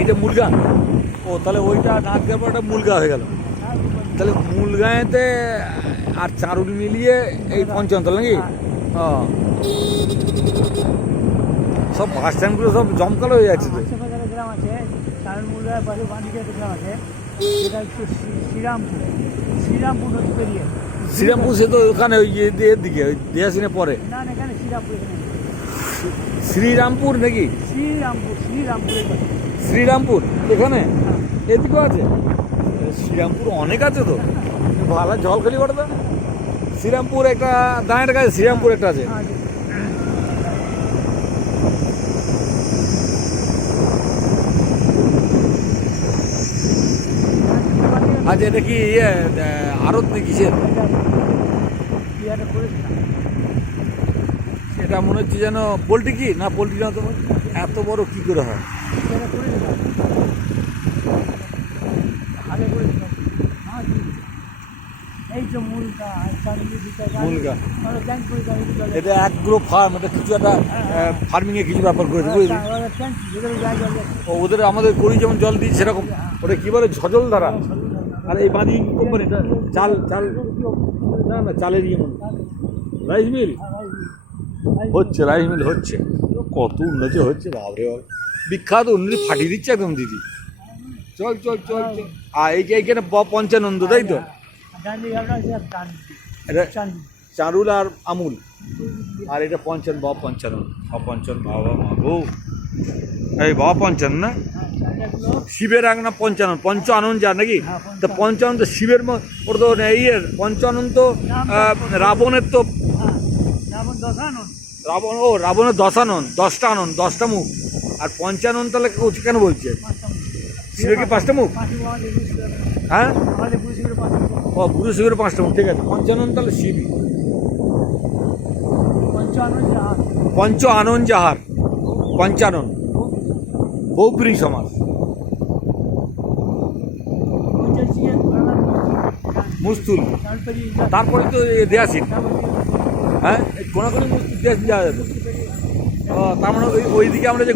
এইটা মূলগা। ও তাহলে ওইটা নাচ গার পর মূলগা হয়ে গেল। তাহলে মূলগাঁয়েতে আর চারুল মিলিয়ে এই পঞ্চমতলা নাকি? ও সব বাস স্ট্যান্ডগুলো সব জমকালো হয়ে যাচ্ছে তো। গ্রাম আছে চারুলমূলগাঁয়ের পাশে বাঁদিকে একটা গ্রাম আছে, এটা হচ্ছে শ্রীরামপুর। শ্রীরামপুর নদী পেরিয়ে। শ্রীরামপুর সে তো ওখানে ওই এর দিকে ওই দেহাসিনে পরে। না এখানে শ্রীরামপুর, এখানে শ্রীরামপুর নাকি? শ্রীরামপুর, শ্রীরামপুরের পাশে। শ্রীরামপুর এখানে এদিকেও আছে। শ্রীরামপুর অনেক আছে তো, ভালো জলখালি করে তো। শ্রীরামপুর একটা দাঁড়ের কাছে শ্রীরামপুর একটা আছে। আচ্ছা এটা কি আড়ত নাকি সে? এটা মনে হচ্ছে যেন পোলট্রি কি না, পোলট্রি না তো, এত বড় কি করে হয়? মূলগা এটা এক গ্রুপ ফার্ম, এটা কিছু একটা ফার্মিংয়ে কিছু ব্যাপার করেছে বুঝলি। ওদের আমাদের করি যেমন জল দিই সেরকম ওটা কী বলে ঝজল ধারা। আর এই বাঁধি কোম্পানিটা চাল চাল না না চালের ইয়ে মনে রাইস মিল হচ্ছে, রাইস মিল হচ্ছে। কত উন্নতি হচ্ছে বাবরে বাব, বিখ্যাত উন্নতি ফাটিয়ে দিচ্ছে একদম দিদি। চল চল চল চল। আর এই যে এইখানে পঞ্চানন্দ তাই তো, এটা চারুল আর আমুল, আর এটা পঞ্চান বাবা পঞ্চানন, অপঞ্চন বাবা মা গো। এই বাবা পঞ্চানন না শিবের এক না পঞ্চানন, পঞ্চ আনন্দ যা নাকি? তা পঞ্চানন তো শিবের ওর তো ইয়ের পঞ্চানন তো রাবণের তো রাবণ, ও রাবণের দশানন, 10টা আনন্দ 10টা মুখ। আর পঞ্চানন তাহলে কেন বলছে? শিবের কি 5টা মুখ? হ্যাঁ ও গুরু শিবের 5টা মুখ, ঠিক আছে। পঞ্চানন তাহলে শিবই। পঞ্চ আনন যাহার পঞ্চানন, বহুপ্রী সমাজ। মুস্তুল তারপরে তো দেয়াসিন। হ্যাঁ কোনাকুনি মুস্তুল দেয়াসিন যাওয়া যেত। তার মানে ওইদিকে আমরা যে